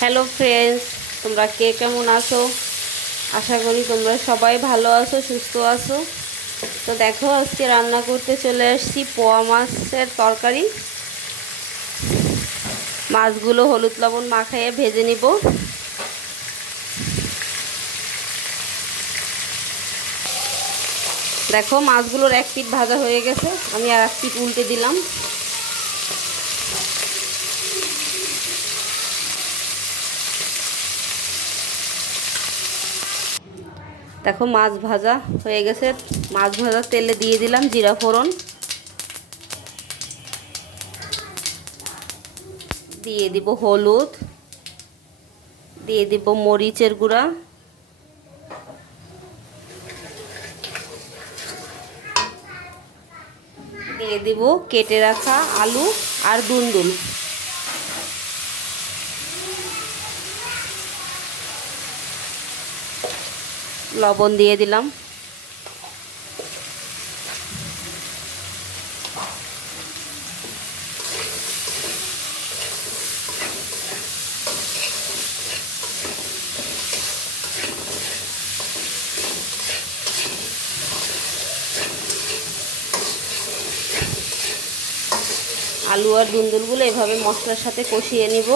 Hello friends, তোমরা কে কেমন আছো? আশা করি তোমরা সবাই ভালো আছো, সুস্থ আছো। তো দেখো, আজকে রান্না করতে চলে আসছি পোয়া মাছের তরকারি। মাছগুলো হলুদ লবণ মাখাইয়ে ভেজে নিব। দেখো, মাছগুলোর এক পিঠ ভাজা হয়ে গেছে, আমি আর এক পিঠ উল্টে দিলাম। দেখো মাছ ভাজা হয়ে গেছে। মাছ ভাজা তেলে দিয়ে দিলাম জিরা ফোড়ন। দিয়ে দিব হলুদ। দিয়ে দিব মরিচের গুঁড়া। দিয়ে দিব কেটে রাখা আলু আর দুন্দুল। লবণ দিয়ে দিলাম। আলু আর দুন্দুলগুলো এভাবে মশলার সাথে কষিয়ে নিব।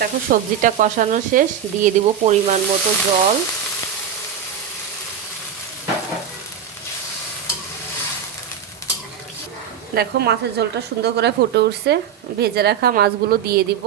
দেখো, সবজিটা কষানো শেষ। দিয়ে দিব পরিমাণ মতো জল। দেখো, মাছের ঝোলটা সুন্দর করে ফুটে উঠছে। ভেজে রাখা মাছগুলো দিয়ে দিব।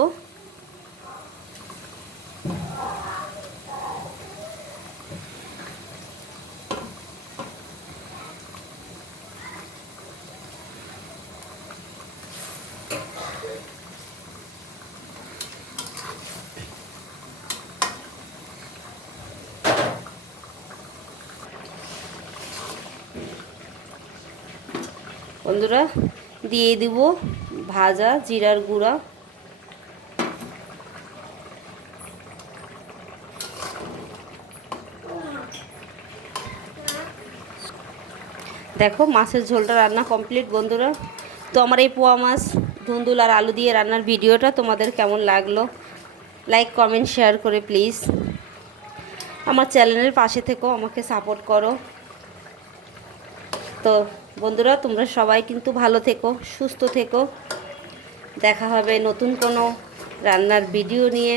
বন্ধুরা, দিয়ে দিব ভাজা জিরার গুঁড়া। দেখো, মাছের ঝোলটা রান্না কমপ্লিট বন্ধুরা। তো আমার এই পোয়া মাছ, ধুন্দুল আর আলু দিয়ে রান্নার ভিডিওটা তোমাদের কেমন লাগল? লাইক কমেন্ট শেয়ার করে প্লিজ আমার চ্যানেলের পাশে থেকেও আমাকে সাপোর্ট করো। তো বন্ধুরা, তোমরা সবাই কিন্তু ভালো থেকো, সুস্থ থেকো। দেখা হবে নতুন কোনো রান্নার ভিডিও নিয়ে।